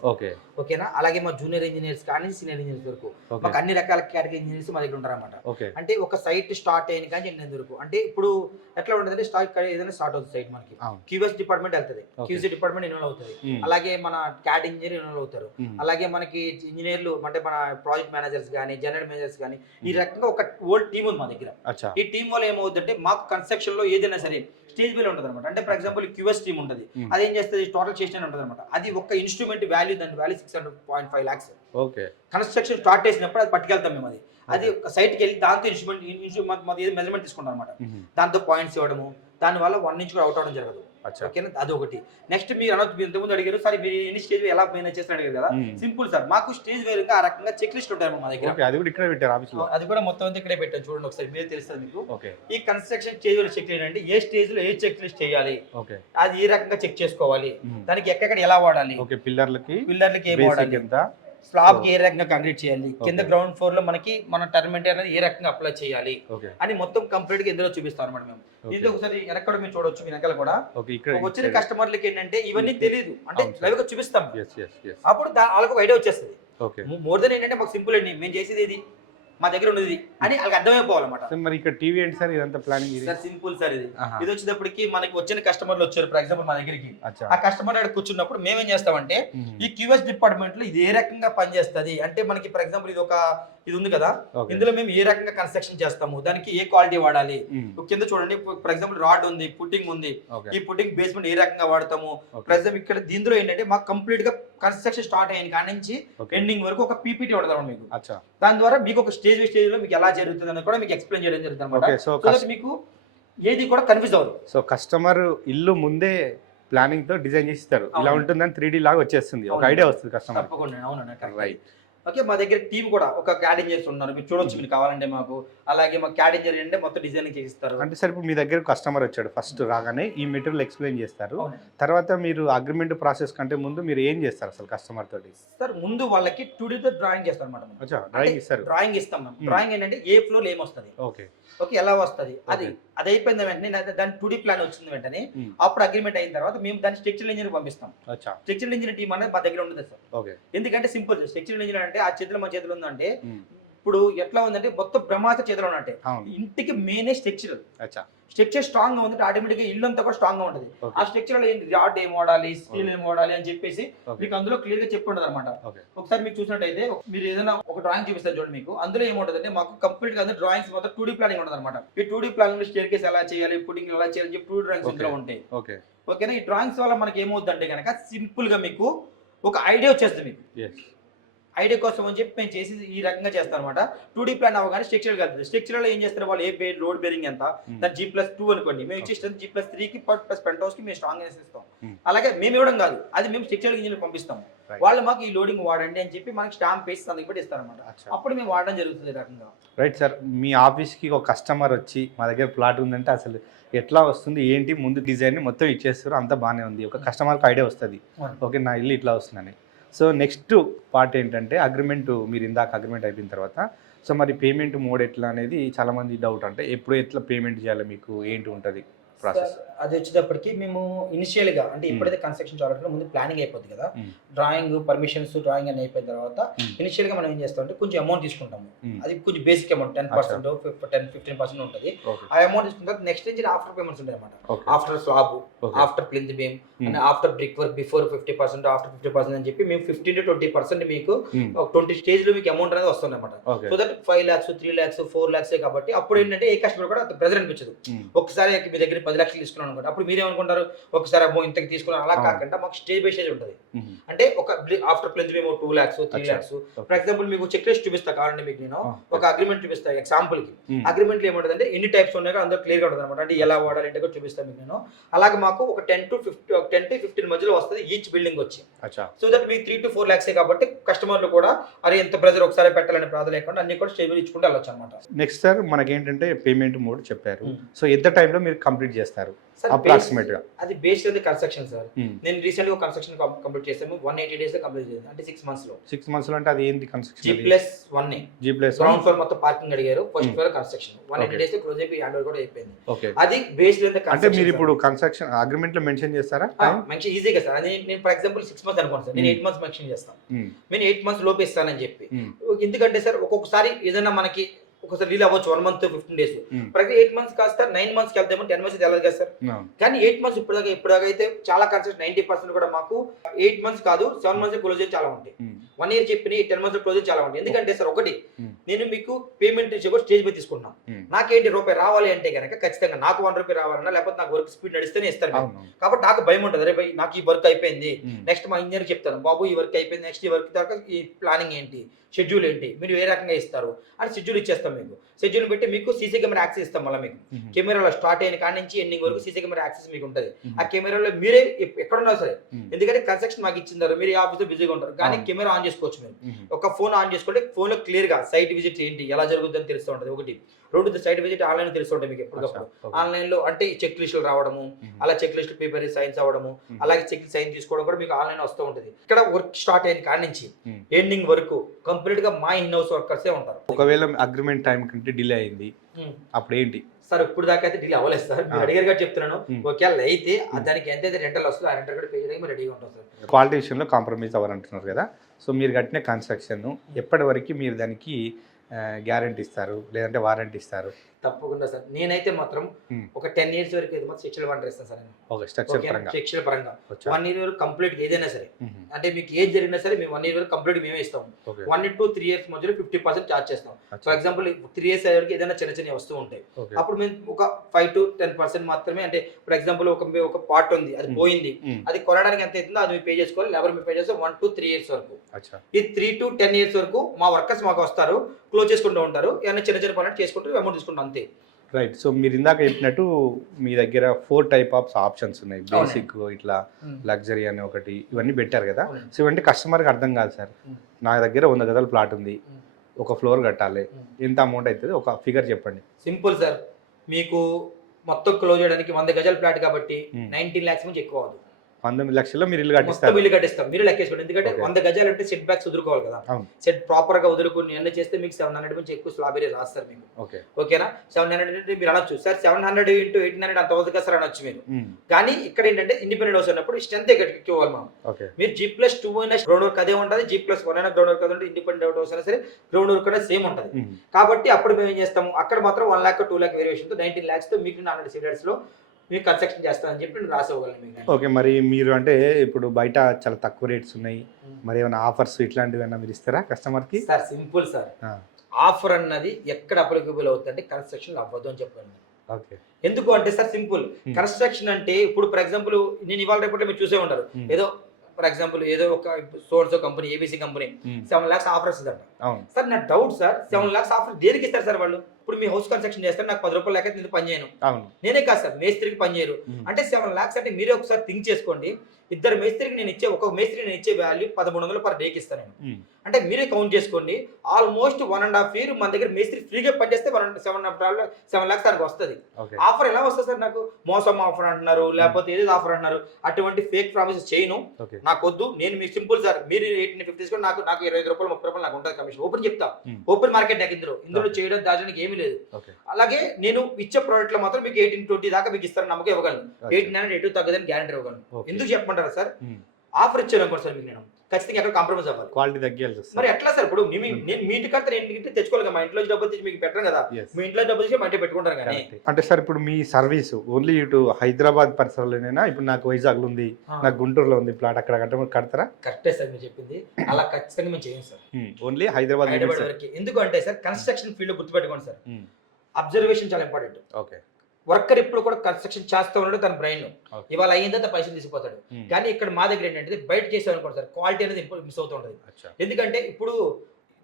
ఓకేనా, అలాగే మా జూనియర్ ఇంజనీర్స్ కాడి నుంచి సీనియర్ ఇంజనీర్స్ వరకు మాకు అన్ని రకాల కేటగిరీ ఇంజనీర్స్ మా దగ్గర ఉంటారన్నమాట. అంటే ఒక సైట్ స్టార్ట్ అయిన కానీ ఎండ్ వరకు, అంటే ఇప్పుడు ఎట్లా ఉంటుంది స్టార్ట్ ఏదైనా స్టార్ట్ అవుతుంది సైట్ మనకి క్యూఎస్ డిపార్ట్మెంట్ వెళ్తుంది, క్యూసీ డిపార్ట్మెంట్ ఇన్వాల్వ్ అవుతుంది, అలాగే మన క్యాట్ ఇంజనీర్ ఇన్వాల్వ్ అవుతారు, అలాగే మనకి ఇంజనీర్లు అంటే మన ప్రాజెక్ట్ మేనేజర్స్ కానీ జనరల్ మేనేజర్స్ కానీ ఈ రకంగా ఒక ఓల్డ్ టీమ్ ఉంది మా దగ్గర. ఈ టీం వల్ల ఏమవుతుందంటే మాకు కన్స్ట్రక్షన్ లో ఏదైనా సరే స్టేజ్ వేల్ ఉంటుంది అనమాట. అంటే ఫర్ ఎగ్జాంపుల్ క్యూఎస్ టీమ్ ఉంటుంది, అదేం చేస్తుంది టోటల్ చేసిన ఉంటుంది అనమాట. అది ఒక ఇన్స్ట్రుమెంట్ వాల్యూ, దాని వాల్యూ 600.5 lakhs. కన్స్ట్రక్షన్ స్టార్ట్ చేసినప్పుడు అది పట్టుకెళ్తాం మేము. అది ఒక సైట్కి వెళ్ళి దాంతో ఇన్స్ట్రుమెంట్ మెజర్మెంట్ తీసుకుంటాం అనమాట. దాంతో పాయింట్స్ ఇవ్వడము, దాని వల్ల 1 inch కూడా అవుట్ అవడం జరగదు. ఓకేనా, అది ఒకటి. నెక్స్ట్ మీరు ఇంతకుముందు అడిగారు సార్ మీరు ఎన్ని స్టేజ్ ఎలా మేనేజ్ చేస్తారు అడిగారు కదా. సింపుల్ సార్, మాకు స్టేజ్ వేరుగా ఆ రకంగా చెక్ లిస్ట్ ఉంటాయి మా దగ్గర. అది కూడా మొత్తం అంతా ఇక్కడే పెట్టాను చూడండి ఒకసారి, మీరు తెలుస్తుంది మీకు. ఈ కన్స్ట్రక్షన్ స్టేజ్ చెక్ చేయండి, ఏ స్టేజ్ లో ఏ చెక్ లిస్ట్ చేయాలి, అది ఏ రకంగా చెక్ చేసుకోవాలి, దానికి ఎక్కడ ఎలా వాడాలి, పిల్లర్లకి ఏం వాడాలి, స్లాబ్ కి ఏ రకంగా కంక్రీట్ చేయాలి, కింద గ్రౌండ్ ఫ్లోర్ లో మనకి మన టర్మెంట్ అనేది ఏ రకంగా అప్లై చేయాలి అని మొత్తం కంప్లీట్ గా ఇందులో చూపిస్తాం అనమాట మేము. దీంతో ఒకసారి వెనక మీరు చూడొచ్చు, మీ వెనకాల కూడా వచ్చిన కస్టమర్లకి ఏంటంటే ఇవన్నీ తెలియదు, అంటే లైవ్ గా చూపిస్తాం. అప్పుడు వాళ్ళకి ఐడియా వచ్చేస్తుంది. మోర్ దెన్ ఏంటంటే మాకు సింపుల్ అండి, మేము చేసేది ఇది, మా దగ్గర ఉన్నది అని వాళ్ళకి అర్థమైపోవాలన్నమాట. మరి ఇక్కడ టీవీ ఏంటి సార్, ఇదంతా ప్లానింగ్ సార్ సింపుల్ సార్. ఇది వచ్చేటప్పటికి మనకి వచ్చిన కస్టమర్లు వచ్చారు ఫర్ ఎగ్జాంపుల్ మా దగ్గరికి, ఆ కస్టమర్ అక్కడ కూర్చున్నప్పుడు మేమేం చేస్తామంటే ఈ క్యూఎస్ డిపార్ట్మెంట్ లో ఇది ఏ రకంగా పనిచేస్తుంది అంటే మనకి ఫర్ ఎగ్జాంపుల్ ఇది ఉంది కదా, ఇందులో మేము ఏ రకంగా కన్స్ట్రక్షన్ చేస్తాము, దానికి ఏ క్వాలిటీ వాడాలి, కింద చూడండి ఫర్ ఎగ్జాంపుల్ రాడ్ ఉంది, పుట్టింగ్ ఉంది, ఈ పుట్టింగ్ బేస్మెంట్ ఏ రకంగా వాడతాము. ఫర్ ఎగ్జాంపుల్ ఇక్కడ దీంట్లో ఏంటంటే మాకు కంప్లీట్ గా కన్స్ట్రక్షన్ స్టార్ట్ అయిన కాడి నుంచి ఎండింగ్ వరకు ఒక పీపీటీ వాడతాం మీకు. దాని ద్వారా మీకు ఒక స్టేజ్ లో మీకు ఎలా జరుగుతుంది అని కూడా మీకు ఎక్స్ప్లెయిన్ చేయడం జరుగుతుంది అనమాట. సో మీకు ఏది కూడా కన్ఫ్యూజ్ అవ్వదు. సో కస్టమర్ ఇల్లు ముందే ప్లానింగ్ తో డిజైన్ చేసి ఇస్తారు, ఇలా ఉంటుందని 3D లాగా వచ్చేస్తుంది, ఒక ఐడియా వస్తుంది కస్టమర్. తప్పకుండా అవునండి, రైట్. ఓకే, మా దగ్గర టీం కూడా ఒక క్యాడ్ ఇంజనీర్స్ ఉన్నారు, మీరు చూడొచ్చు మీరు కావాలంటే మాకు. అలాగే మా క్యాడ్ ఇంజనీర్ అంటే మొత్తం డిజైనింగ్ చేస్తారు. అంటే సార్ ఇప్పుడు మీ దగ్గర కస్టమర్ వచ్చాడు, ఫస్ట్ రాగానే ఈ మెటీరియల్ ఎక్స్ప్లెయిన్ చేస్తారు, తర్వాత మీరు అగ్రిమెంట్ ప్రాసెస్ కంటే ముందు మీరు ఏం చేస్తారు అసలు కస్టమర్ తోటి? సార్ ముందు వాళ్ళకి 2D తో డ్రాయింగ్ చేస్తారు అనమాట. డ్రాయింగ్ ఇస్తారు, డ్రాయింగ్ ఇస్తాం మేము. డ్రాయింగ్ ఏంటంటే ఏ ఫ్లోర్ ఏమొస్తుంది, ఓకే ఎలా వస్తుంది, అది అయిపోయిన వెంటనే దాని 2D ప్లాన్ వచ్చింది వెంటనే అప్పుడు అగ్రిమెంట్ అయిన తర్వాత మేము దాన్ని స్ట్రక్చరల్ ఇంజనీర్ పంపిస్తాం. స్ట్రక్చరల్ ఇంజనీర్ టీం అనేది మా దగ్గర ఉండదు సార్. ఎందుకంటే సింపుల్, స్ట్రక్చరల్ ఇంజనీర్ అంటే ఆ చేతిలో మన చేతిలో ఉందంటే ఇప్పుడు ఎట్లా ఉందంటే మొత్తం బ్రహ్మాత చేతిలో ఉన్నట్టే. ఇంటికి మెయిన్ స్ట్రక్చర్ స్ట్రాంగ్ గా ఉంది, ఆటోమేటిక్ గా ఇల్లు అంతా కూడా స్ట్రాంగ్ గా ఉంటుంది. ఆ స్ట్రక్చర్ లో రాడ్ ఏం వాడాలి, స్టీల్ ఏం వాడాలి అని చెప్పేసి మీకు అందులో క్లియర్ గా చెప్పి ఉండదు అనమాట. ఒకసారి మీకు చూసినట్టయితే మీరు ఏదైనా ఒక డ్రాయింగ్ చూపిస్తారు చూడండి, మీకు అందులో ఏముంటది అంటే మాకు కంప్లీట్ గా డ్రాయింగ్స్ మొత్తం 2D ప్లానింగ్ ఉంటుంది అనమాట. ఈ 2D ప్లానింగ్ లో స్టేర్ కేస్ ఎలా చేయాలి, పుట్టింగ్ ఎలా చేయాలి చెప్పి 2D డ్రాయింగ్స్ ఇందులో ఉంటాయి. ఓకేనా, ఈ డ్రాయింగ్స్ వల్ల మనకి ఏమవుతుంది అంటే కనుక సింపుల్ గా మీకు ఒక ఐడియా వచ్చేస్తుంది. మీకు ఐడియా కోసం అని చెప్పి మేము చేసి ఈ రకంగా చేస్తాం అనమాట. 2D ప్లాన్ అవ్వగానే స్ట్రక్చర్ కలుగుతుంది. స్ట్రక్చర్ లో ఏం చేస్తారు వాళ్ళు, ఏ లోడ్ బేరింగ్ ఎంత, దాని G+2 అనుకోండి, మేము ఇచ్చేస్తాం G+3కి ప్లస్ పెంట్ హౌస్ కి మేము స్ట్రాంగ్ ఇస్తాం. అలాగే మేము ఇవ్వడం కాదు, అది మేము స్ట్రక్చరల్ ఇంజనీర్ పంపిస్తాం. వాళ్ళు మాకు ఈ లోడింగ్ వాడండి అని చెప్పి మనకి స్టాంప్ వేసి అందుకు పెట్టి ఇస్తారనమాట. అప్పుడు మేము వాడడం జరుగుతుంది ఈ రకంగా. రైట్ సార్, మీ ఆఫీస్కి ఒక కస్టమర్ వచ్చి మా దగ్గర ప్లాట్ ఉందంటే అసలు ఎట్లా వస్తుంది ఏంటి, ముందు డిజైన్ మొత్తం ఇచ్చేస్తారు, అంతా బాగానే ఉంది, ఒక కస్టమర్కి ఐడియా వస్తుంది, ఓకే నా ఇల్లు ఇట్లా వస్తుందని. సో నెక్స్ట్ పార్ట్ ఏంటంటే అగ్రిమెంట్, మీరు ఇందాక అగ్రిమెంట్ అయిపోయిన తర్వాత సో మరి పేమెంట్ మోడ్ ఎట్లా అనేది చాలామంది డౌట్, అంటే ఎప్పుడు ఎట్లా పేమెంట్ చేయాలి, మీకు ఏంటి ఉంటుంది ప్రాసెస్? అది వచ్చేటప్పటికి మేము ఇనిషియల్ గా అంటే ఇప్పుడైతే కన్స్ట్రక్షన్ చాలా ముందు ప్లానింగ్ అయిపోతుంది కదా, డ్రాయింగ్ పర్మిషన్స్ డ్రాయింగ్ అని అయిపోయిన తర్వాత ఇనిషియల్ గా మనం ఏం చేస్తాం అంటే కొంచెం అమౌంట్ తీసుకుంటాము. అది కొంచెం బేసిక్ అమౌంట్ 10%, 10-15% ఉంటుంది. ఆ అమౌంట్ తీసుకున్న తర్వాత నెక్స్ట్ నుంచి ఆఫ్టర్ పేమెంట్స్ ఉంటాయి అనమాట. After slab, after plinth beam, after brick work, before 50%, after 50% అని చెప్పి మేము 15 to 20% మీకు 20 స్టేజ్ లో మీకు అమౌంట్ అనేది వస్తుంది అనమాట. So that 5 lakhs, 3 lakhs, 4 lakhs కాబట్టి అప్పుడు ఏంటంటే ఏ కస్టమర్ కూడా ప్రెజర్ అనిపించదు. ఒకసారి మీ దగ్గర 10 లక్షలు తీసుకున్నాను అనుకోండి, అప్పుడు మీరేమనుకుంటారు ఒకసారి అమ్మో ఇంతకు తీసుకున్నాను, అలా కాకుండా మాకు స్టేజ్ బై స్టేజ్ ఉంటుంది. అంటే ఒక ఆఫ్టర్ ప్లెంజ్ మేము 2 lakhs, 3 lakhs ఫర్ ఎగ్జాంపుల్ మీకు చెక్ లిస్ట్ చూపిస్తా కావాలంటే మీకు నేను ఒక అగ్రిమెంట్ చూపిస్తాను ఎగ్జాంపుల్ కి. అగ్రిమెంట్ లో ఏమంటుంది అంటే ఎన్ని టైప్స్ ఉన్నాయో అందరూ క్లియర్ గా ఉంటుంది అనమాట. అంటే ఎలా వాడాలి అంటే కూడా చూపిస్తాను మీకు నేను. అలాగే మాకు ఒక 10 to 15 మధ్యలో వస్తుంది ఈచ్ బిల్డింగ్ వచ్చి. సో దట్ మీకు 3 to 4 lakhs కాబట్టి కస్టమర్లు కూడా అరే ఎంత ప్రెజర్ ఒకసారి పెట్టాలని ప్రాధ లేకుండా అన్ని కూడా స్టేబుల్ ఇచ్చుకుంటూ వెళ్ళొచ్చు అనమాట. నెక్స్ట్ సార్ మనకేంటంటే పేమెంట్ మోడ్ చెప్పారు, సో ఎంత టైంలో మీరు కంప్లీట్ చేస్తారు? సార్ అప్రాక్సిమేట్ గా అది based on the construction sir. నేను రీసెంట్ గా కన్స్ట్రక్షన్ కంప్లీట్ చేసాము 180 డేస్ లో కంప్లీట్ చేసాను, అంటే 6 months లో. 6 months లో అంటే అది ఏంటి construction? G+1 G+1 ground floor మొత్తం పార్కింగ్ అడిగారు, ఫస్ట్ ఫ్లోర్ కన్స్ట్రక్షన్ 180 డేస్ లో క్లోజ్ అయిపోయి హ్యాండ్ ఓవర్ కూడా అయిపోయింది. ఓకే, అది బేస్డ్ ఆన్ ది అంటే మీరు ఇప్పుడు కన్స్ట్రక్షన్ అగ్రిమెంట్ లో మెన్షన్ చేస్తారా? మంచి ఈజీగా సార్. అది నేను ఫర్ ఎగ్జాంపుల్ 6 months అనుకోండి సార్, నేను 8 months మెన్షన్ చేస్తాను. నేను 8 months లోపు ఇస్తానని చెప్పి. ఎందుకంటే సార్ ఒక్కొక్కసారి ఏదైనా మనకి ఒకసారి రీల్ అవ్వచ్చు 1 month 15 days. ప్రతి 8 months కాస్త 9 months కి వెళ్తాము, 10 months వెళ్ళదు కదా సార్. కానీ 8 months ఇప్పటిదాకా అయితే చాలా కన్స్ట్రక్షన్ 90% కూడా మాకు 8 months కాదు 7 months క్లోజ్ అయ్యి చాలా ఉంటాయి. 1 year చెప్పి 10 months క్లోజ్ అయ్యి చాలా ఉంటాయి. ఎందుకంటే సార్ ఒకటి, నేను మీకు పేమెంట్ స్టేజ్ పై తీసుకుంటున్నాను. నాకేంటి రూపాయి రావాలి అంటే కనుక ఖచ్చితంగా నాకు 1 రూపాయి రావాలన్నా, లేకపోతే నాకు వర్క్ స్పీడ్ నడిస్తేనే ఇస్తారు. కాబట్టి నాకు భయం ఉంటుంది, అరే భయ్ నాకు ఈ వర్క్ అయిపోయింది, నెక్స్ట్ మా ఇంజనీర్ చెప్తాను, బాబు ఈ వర్క్ అయిపోయింది, నెక్స్ట్ ఈ వర్క్ దాకా ఈ ప్లానింగ్ ఏంటి, షెడ్యూల్ ఏంటి, మీరు ఏ రకంగా ఇస్తారు అని షెడ్యూల్ ఇచ్చేస్తాం. మీకు షెడ్యూల్ పెట్టి మీకు సీసీ కెమెరా యాక్సెస్ ఇస్తాం. మళ్ళీ మీకు కెమెరాలో స్టార్ట్ అయిన కాడి నుంచి ఎండింగ్ వరకు సీసీ కెమెరా యాక్సెస్ మీకు ఉంటుంది. ఆ కెమెరాలో మీరే ఎక్కడున్నా సరే, ఎందుకంటే కన్స్ట్రక్షన్ మాకు ఇచ్చిందారు, మీరు ఆఫీస్లో బిజీగా ఉంటారు, కానీ కెమెరా ఆన్ చేసుకోవచ్చు. మీరు ఒక ఫోన్ ఆన్ చేసుకుంటే ఫోన్ లో క్లియర్ గా సైట్ విజిట్ ఏంటి ఎలా జరుగుతుందని తెలుస్తూ ఉంటుంది. ఒకటి, రెండు సైట్ విజిట్ ఆన్లైన్ తెలుస్తుంటాయి మీకు ఎప్పటికప్పుడు. ఆన్లైన్ లో అంటే ఈ చెక్ లిస్టులు రావడము, అలా చెక్ లిస్ట్ పేపర్ సైన్స్ అవ్వడము, అలాగే చెక్ సైన్ తీసుకోవడం కూడా మీకు ఆన్లైన్ వస్తూ ఉంటుంది. ఇక్కడ వర్క్ స్టార్ట్ అయిన కాడి నుంచి ఎండింగ్ వరకు కంప్లీట్ గా మా ఇన్ హౌస్ వర్కర్సే ఉంటారు. ఒకవేళ అగ్రిమెంట్ టైం కంటే డిలే అయింది అప్పుడు ఏంటి సార్? ఇప్పుడు దాకా అయితే డిలే అవ్వలేదు సార్, మీరు అడిగారు గా చెప్తున్నాను. ఒకవేళ అయితే దానికి ఎంతైతే రెంటల్ వస్తుందో ఆ రెంటల్ కూడా పే చేయడానికి రెడీగా ఉంటాం సార్. క్వాలిటీ విషయంలో కాంప్రమైజ్ అవ్వాలంటున్నారు కదా, సో మీరు కట్టిన కన్స్ట్రక్షన్ ఎప్పటి వరకు మీరు దానికి గ్యారంటీ ఇస్తారు, లేదంటే వారంటీ ఇస్తారు? తప్పకుండా సార్, నేనైతే మాత్రం ఒక 10 years వరకు అయితే మాత్రం శిక్షణ వారంటీ ఇస్తాను సార్. ఓకే, స్ట్రక్చర్ పరంగా, శిక్షణ పరంగా 1 year వరకు కంప్లీట్ ఏదైనా సరే, అంటే మీకు ఏం జరిగినా సరే మేము 1 year వరకు కంప్లీట్ మేమే ఇస్తాం. 1 to 3 years మధ్యలో 50% ఛార్జ్ చేస్తాం. ఫర్ ఎగ్జాంపుల్ 3 years అయ్యేవరకు ఏదైనా చిన్న చిన్న వస్తూ ఉంటాయి, అప్పుడు మేము ఒక 5 to 10% మాత్రమే, అంటే ఫర్ ఎగ్జాంపుల్ ఒక పార్ట్ ఉంది, అది పోయింది, అది కొనడానికి ఎంత అవుతుందో అది మీరు పే చేసుకోవాలి, లేబర్ మీరు పే చేస్తే 1 to 3 years వరకు. ఈ 3 to 10 years వరకు మా వర్కర్స్ మాకు వస్తారు, క్లోజ్ చేసుకుంటూ ఉంటారు, ఏమైనా చిన్న చిన్న పనులు చేసుకుంటూ అమౌంట్ తీసుకుంటాం అంతే. రైట్, సో మీరు ఇందాక చెప్పినట్టు మీ దగ్గర 4 types ఆఫ్ ఆప్షన్స్ ఉన్నాయి, బేసిక్, ఇట్లా లగ్జరీ అని ఒకటి, ఇవన్నీ పెట్టారు కదా. సో ఇవన్నీ కస్టమర్కి అర్థం కాదు సార్, నా దగ్గర 100 గజాల ప్లాట్ ఉంది, ఒక ఫ్లోర్ కట్టాలి, ఎంత అమౌంట్ అవుతుంది, ఒక ఫిగర్ చెప్పండి. సింపుల్ సార్, మీకు మొత్తం క్లోజ్ చేయడానికి 100 గజాల ప్లాట్ కాబట్టి 19 lakhs నుంచి ఎక్కువ అవ్వదు. 19 లక్షల్లో మీరు ఇల్లు కట్టిస్తారు? ఇల్లు కట్టిస్తాం, మీరు లెక్కేసుకోండి. ఎందుకంటే 100 గజాలు అంటే సెట్ బ్యాక్స్ వదులుకోవాలి కదా, సెట్ ప్రాపర్ గా వదులుకుని అన్నీ చేస్తే మీకు 700 నుంచి ఎక్కువ స్లాబ్ ఏరియా రాస్తారు మీకు. ఓకేనా? 700 అంటే మీరు అనొచ్చు సార్ 700 into 1800 అంత అవుతుంది కదా సార్ అనొచ్చు మీరు. కానీ ఇక్కడ ఏంటంటే ఇండిపెండెంట్ హౌస్ అన్నప్పుడు స్ట్రెంత్ ఎక్కువాలి మనం. మీరు G+2 అయినా గ్రౌండ్ వర్క్ అదే ఉంటుంది, G+1 అయినా గ్రౌండ్ వర్క్ అదే ఉంటుంది, ఇండిపెండెంట్ హౌస్ అయినా సరే గ్రౌండ్ వర్క్ అనేది సేమ్ ఉంటుంది. కాబట్టి అప్పుడు మేము ఏం చేస్తాము, అక్కడ మాత్రం 1 lakh 2 lakh వేరియేషన్ తో 19 lakhs తో మీకు 100 సీటర్స్ లో మీరు కన్స్ట్రక్షన్ చేస్తానని చెప్పి నేను రాసివ్వగలను. ఓకే, మరి మీరు అంటే ఇప్పుడు బయట చాలా తక్కువ రేట్స్ ఉన్నాయి, మరి ఏమైనా ఆఫర్స్ ఇట్లాంటివి ఏమైనా మీరు ఇస్తారా కస్టమర్కి? సార్ సింపుల్ సార్, ఆఫర్ అన్నది ఎక్కడ అప్లికబుల్ అవుతుంది అంటే కన్స్ట్రక్షన్ అవ్వదు అని చెప్పాను. ఓకే, ఎందుకు అంటే సార్ సింపుల్, కన్స్ట్రక్షన్ అంటే ఇప్పుడు ఫర్ ఎగ్జాంపుల్ నేను ఇవాళ రేపటి మీరు చూసే ఉంటారు, ఏదో ఫర్ ఎగ్జాంపుల్ ఏదో ఒక source company ABC company 7 lakhs offer ఇస్తుందంట. సార్ నా డౌట్ సార్, 7 lakhs ఆఫర్ దేనికి ఇస్తారు సార్ వాళ్ళు? ఇప్పుడు మీ హౌస్ కన్స్ట్రక్షన్ చేస్తారు, నాకు 10 రూపాయలు లేక నేను పని చేయను, నేనే కాదు సార్ మేస్త్రికి పని చేయరు అంటే 7 lakhs అంటే మీరే ఒకసారి థింక్ చేసుకోండి. ఇద్దరు మేస్త్రికి నేను ఇచ్చే ఒక మేస్త్రికి నేను ఇచ్చే వాల్యూ 1300 per day ఇస్తాను నేను. అంటే మీరే కౌంట్ చేసుకోండి, ఆల్మోస్ట్ 1.5 year మన దగ్గర మేస్త్రి ఫ్రీగా పనిచేస్తే 7 lakhs దానికి వస్తుంది. ఆఫర్ ఎలా వస్తుంది సార్? నాకు మోసం ఆఫర్ అంటున్నారు, లేకపోతే ఏదో ఆఫర్ అంటున్నారు, అటువంటి ఫేక్ ప్రామిసెస్ చేయను, నాకు వద్దు. నేను మీకు సింపుల్ సార్, మీరు 1850 తీసుకొని నాకు 25 రూపాయలు 30 రూపాయలు నాకు ఉంటుంది కమిషన్. ఓపెన్ చెప్తా, ఓపెన్ మార్కెట్ నాకు ఇందులో చేయడం దాచడానికి ఏమీ లేదు. అలాగే నేను ఇచ్చే ప్రోడక్ట్ లో మాత్రం మీకు 18-20 దాకా మీకు ఇస్తారని నమ్మకం ఇవ్వగలను, 1800 ఎటు తగ్గదని గ్యారంటీ ఇవ్వగలను. ఎందుకు చెప్పమంటారా సార్? ఆఫర్ ఇచ్చాను అనుకోండి సార్, మీకు నేను ఖచ్చితంగా ఎక్కడ కాంప్రమైజ్ అవ్వాలి, క్వాలిటీ తగ్గాలి. మరి ఎట్లా సార్? ఇప్పుడు నేను మీ ఇంటి కడితే నేను తెచ్చుకోవాలి, మా ఇంట్లో డబ్బులు తెచ్చి మీకు పెట్టను కదా, మీ ఇంట్లో డబ్బులు తెచ్చి మా ఇంట్లో పెట్టుకుంటారు కానీ. అంటే సార్ ఇప్పుడు మీ సర్వీస్ ఓన్లీ ఇటు హైదరాబాద్ పరిసరాలైనా, ఇప్పుడు నాకు వైజాగ్ ఉంది, నాకు గుంటూరులో ఉంది ప్లాట్, అక్కడ కడతారా? కరెక్టే సార్ మీరు చెప్పింది, అలా ఖచ్చితంగా మేము చేయం సార్, ఓన్లీ హైదరాబాద్ వరకు. ఎందుకు అంటే సార్ కన్స్ట్రక్షన్ ఫీల్డ్ లో గుర్తుపెట్టుకోండి సార్, అబ్జర్వేషన్ చాలా ఇంపార్టెంట్. ఓకే, వర్కర్ ఇప్పుడు కూడా కన్స్ట్రక్షన్ చేస్తూ ఉన్నాడు తన బ్రెయిన్ లో, ఇవాళ అయ్యిందంతా పైసలు తీసుకుపోతాడు. కానీ ఇక్కడ మా దగ్గర ఏంటంటే బయట చేసాం అనుకోండి సార్, క్వాలిటీ అనేది మిస్ అవుతూ ఉంటుంది. ఎందుకంటే ఇప్పుడు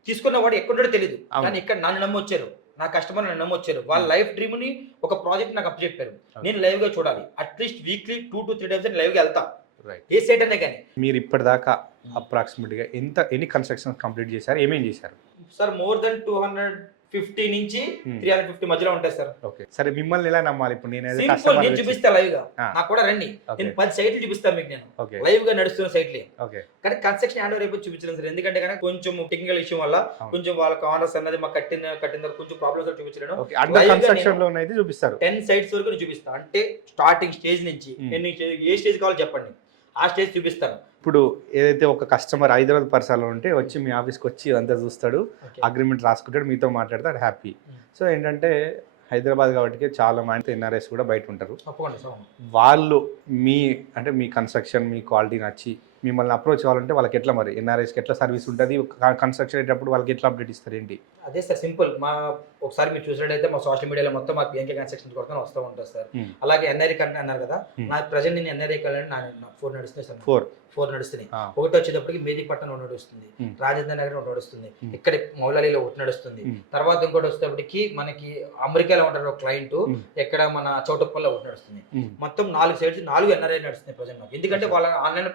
తీసుకున్న వాడు ఎక్కడుండో తెలియదు, కానీ ఇక్కడ నన్ను నమ్మొచ్చారు, నా కస్టమర్ నన్ను నమ్మొచ్చారు, వాళ్ళ లైఫ్ డ్రీమ్ ని ఒక ప్రాజెక్ట్ నాకు అప్ చెప్పారు, నేను లైవ్ గా చూడాలి, at least weekly 2 to 3 times live గా వెళ్తా, ఏ సైట్ అనే కానీ. మీరు ఇప్పటిదాకా అప్రాక్సిమేట్ గా ఎన్ని కన్స్ట్రక్షన్ కంప్లీట్ చేశారు, ఏమేం చేశారు సార్? మోర్ దెన్ 200 50 నుంచి 350 మధ్యలో ఉంటాయి సార్. ఓకే, సరే మిమ్మల్ని ఎలా నమ్మాలి ఇప్పుడు? నేను సింపుల్, నేను చూపిస్తా లైవ్ గా, నాకు కూడా రండి, Okay. నేను 10 సైట్లు చూపిస్తాను మీకు, నేను ఓకే లైవ్ గా నడుస్తున్న సైట్లే. ఓకే కానీ కన్స్ట్రక్షన్ హ్యాండ్ ఓవర్ అయిపోయి చూపించలేదు సార్, ఎందుకంటే కనుక కొంచెం టెక్నికల్ ఇష్యూ వల్ల కొంచెం వాళ్ళ ఆనర్స్ అన్నది మాకు కట్టిన కొంచెం ప్రాబ్లమ్స్ చూపించలేను. ఓకే, అండర్ కన్స్ట్రక్షన్ లో అనేది చూపిస్తారు. 10 సైట్స్ వరకు నేను చూపిస్తాను, అంటే స్టార్టింగ్ స్టేజ్ నుంచి ఏ స్టేజ్ కావాలో చెప్పండి, ఆ స్టేజ్ చూపిస్తాను. ఇప్పుడు ఏదైతే ఒక కస్టమర్ హైదరాబాద్ పరిసరాల్లో ఉంటే వచ్చి మీ ఆఫీస్కి వచ్చి అంతా చూస్తాడు, అగ్రిమెంట్ రాసుకుంటాడు, మీతో మాట్లాడతాడు, హ్యాపీ. సో ఏంటంటే హైదరాబాద్ కాబట్టి చాలా మంది ఎన్ఆర్ఎస్ కూడా బయట ఉంటారు. వాళ్ళు మీ కన్స్ట్రక్షన్ మీ క్వాలిటీ నచ్చి మిమ్మల్ని అప్రోచ్ కావాలంటే వాళ్ళకి ఎట్లా, మరి ఎన్ఆర్ఎస్కి ఎట్లా సర్వీస్ ఉంటుంది, కన్స్ట్రక్షన్ అయ్యేటప్పుడు వాళ్ళకి ఎట్లా అప్డేట్ ఇస్తారు ఏంటి? అదే సార్ సింపుల్, ఒకసారి మీరు చూసినట్టయితే మా సోషల్ మీడియాలో మొత్తం మాకు పిఎన్కే కన్స్ట్రక్షన్ కొడుతూ వస్తూ ఉంటుంది సార్. అలాగే ఎన్ఆర్ఐ కంటే అన్నారు కదా, నా ప్రజెంట్ నేను ఎన్ఆర్ఐ కళ్యాణ్ నా 4 నడుస్తుంది సార్. 4 నడుస్తున్నాయి. ఒకటి వచ్చేటప్పటికి మేదిపట్నం 1 నడుస్తుంది, రాజేంద్ర నగర్ 1 నడుస్తుంది, ఇక్కడ మౌలాలీలో 1 నడుస్తుంది. తర్వాత ఇంకోటి వచ్చేటప్పటికి మనకి అమెరికాలో ఉంటారు ఒక క్లయింట్, ఎక్కడ మన చౌటప్పల్లో 1 నడుస్తుంది. మొత్తం 4 సైడ్స్ 4 ఎన్ఆర్ఐ నడుస్తున్నాయి ప్రజెంట్ నాకు. ఎందుకంటే వాళ్ళ ఆన్లైన్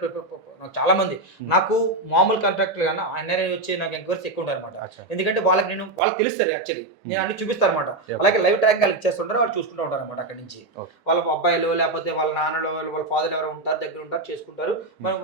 చాలా మంది నాకు మామూలు కాంట్రాక్టర్ కన్నా ఎన్ఆర్ఐ వచ్చి నాకు ఎంక్వైరీస్ ఎక్కువ ఉంటారు అనమాట. ఎందుకంటే వాళ్ళకి తెలుస్తారు యాక్చువల్లీ, నేను అన్ని చూపిస్తాను అనమాట. అలాగే లైవ్ ట్రాక్ వాళ్ళకి చేస్తుంటారు, వాళ్ళు చూసుకుంటూ ఉంటారు అనమాట. అక్కడ నుంచి వాళ్ళ అబ్బాయిలు లేకపోతే వాళ్ళ నాన్నలు వాళ్ళ ఫాదర్ ఎవరు ఉంటారు దగ్గర ఉంటారు, చేసుకుంటారు, మనం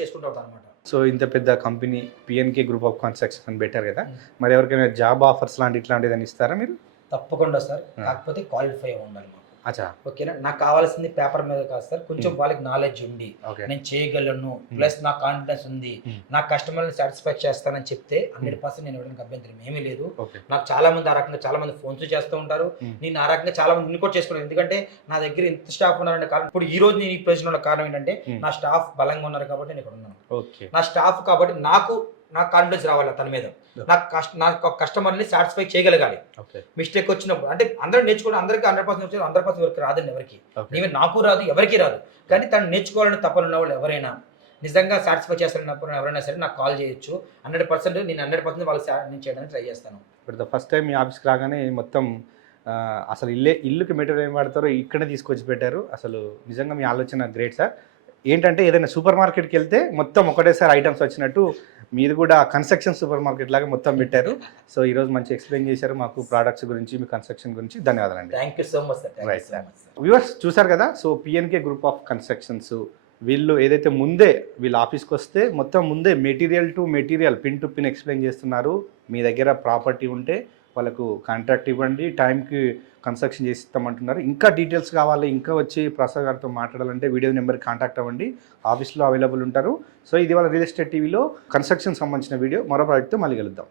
చేసుకుంటూ ఉంటారు అనమాట. సో ఇంత పెద్ద కంపెనీ పిఎన్కే గ్రూప్ ఆఫ్ కన్స్ట్రక్షన్ అని పెట్టారు కదా, మరి ఎవరికైనా జాబ్ ఆఫర్స్ ఇట్లాంటిది ఇస్తారా మీరు? తప్పకుండా సార్, కాకపోతే క్వాలిఫై ఉండాలి మాకు. అచ్చా, ఓకేనా, నాకు కావాల్సింది పేపర్ మీద కాదు సార్, కొంచెం వాళ్ళకి నాలెడ్జ్ ఉండి నేను చేయగలను, ప్లస్ నాకు కాన్ఫిడెన్స్ ఉంది, నా కస్టమర్ని సాటిస్ఫై చేస్తానని చెప్తే 100% నేను ఇవ్వడానికి అభ్యంతరం ఏమీ లేదు. నాకు చాలా మంది ఆ రకంగా చాలా మంది ఫోన్స్ చేస్తూ ఉంటారు, నేను ఆ రకంగా చాలా మంది ఇన్కోట్ చేసుకున్నాను. ఎందుకంటే నా దగ్గర ఎంత స్టాఫ్ ఉన్నారంటే కారణం, ఇప్పుడు ఈ రోజు నేను ఈ పొజిషన్ ఉన్న కారణం ఏంటంటే నా స్టాఫ్ బలంగా ఉన్నారు కాబట్టి నేను ఇక్కడ ఉన్నాను. నా స్టాఫ్ కాబట్టి నాకు కాన్ఫిడెన్స్ రావాలి తన మీద, నా కస్టమర్ని సాటిస్ఫై చేయగలగాలి. మిస్టేక్ వచ్చినప్పుడు అంటే అందరూ నేర్చుకోవడం, అందరికీ 100% వచ్చి 100% వరకు రాదండి ఎవరికి, నేను నాకు రాదు, ఎవరికి రాదు. కానీ తను నేర్చుకోవాలని తప్పనున్న వాళ్ళు ఎవరైనా నిజంగా సాటిస్ఫై చేస్తున్నప్పుడు ఎవరైనా సరే నాకు కాల్ చేయొచ్చు. 100% నేను 100% వాళ్ళకి నేను చేయడానికి ట్రై చేస్తాను. ఇప్పుడు ఫస్ట్ టైం మీ ఆఫీస్కి రాగానే మొత్తం అసలు ఇల్లుకి మెటీరియల్ ఏం వాడతారో ఇక్కడే తీసుకొచ్చి పెట్టారు. అసలు నిజంగా మీ ఆలోచన గ్రేట్ సార్. ఏంటంటే ఏదైనా సూపర్ మార్కెట్కి వెళ్తే మొత్తం ఒకటేసారి ఐటమ్స్ వచ్చినట్టు మీది కూడా కన్స్ట్రక్షన్ సూపర్ మార్కెట్ లాగా మొత్తం పెట్టారు. సో ఈరోజు మంచి ఎక్స్ప్లెయిన్ చేశారు మాకు ప్రోడక్ట్స్ గురించి, మీ కన్స్ట్రక్షన్ గురించి. ధన్యవాదాలండి. Thank you so much sir. Right sir. Viewers చూసారు కదా, సో పిఎన్కే గ్రూప్ ఆఫ్ కన్స్ట్రక్షన్స్ వీళ్ళు ఏదైతే ముందే వీళ్ళ ఆఫీస్కి వస్తే మొత్తం ముందే material to material pin to pin explain చేస్తున్నారు. మీ దగ్గర ప్రాపర్టీ ఉంటే వాళ్ళకు కాంట్రాక్ట్ ఇవ్వండి, టైంకి కన్స్ట్రక్షన్ చేసి ఇస్తామంటున్నారు. ఇంకా డీటెయిల్స్ కావాలి, ఇంకా వచ్చి ప్రసాద్ గారితో మాట్లాడాలంటే వీడియో నెంబర్కి కాంటాక్ట్ అవ్వండి, ఆఫీస్లో అవైలబుల్ ఉంటారు. సో ఇది వాళ్ళ రియల్ ఎస్టేట్ టీవీలో కన్స్ట్రక్షన్ సంబంధించిన వీడియో. మరో ప్రాజెక్ట్తో మళ్ళీ కలుద్దాం.